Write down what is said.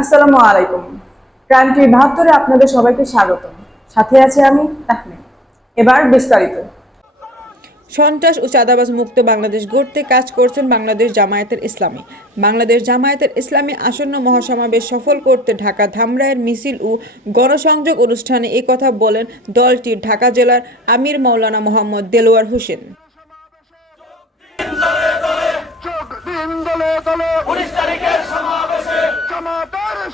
আসসালামু আলাইকুম। Crime TV বাহাত্তরে আপনাদের সবাইকে স্বাগতম। সাথে আছে আমি তাহমিদ এবার বিস্তারিত। সন্ত্রাস ও চাঁদাবাজ মুক্ত বাংলাদেশ গড়তে কাজ করছেন বাংলাদেশ জামায়াতের ইসলামী। বাংলাদেশ জামায়াতের ইসলামী আসন্ন মহাসমাবেশ সফল করতে ঢাকা ধামরায়ের মিছিল ও গণসংযোগ অনুষ্ঠানে এই কথা বলেন দলটির ঢাকা জেলার আমির মৌলানা মোহাম্মদ দেলোয়ার হোসেন।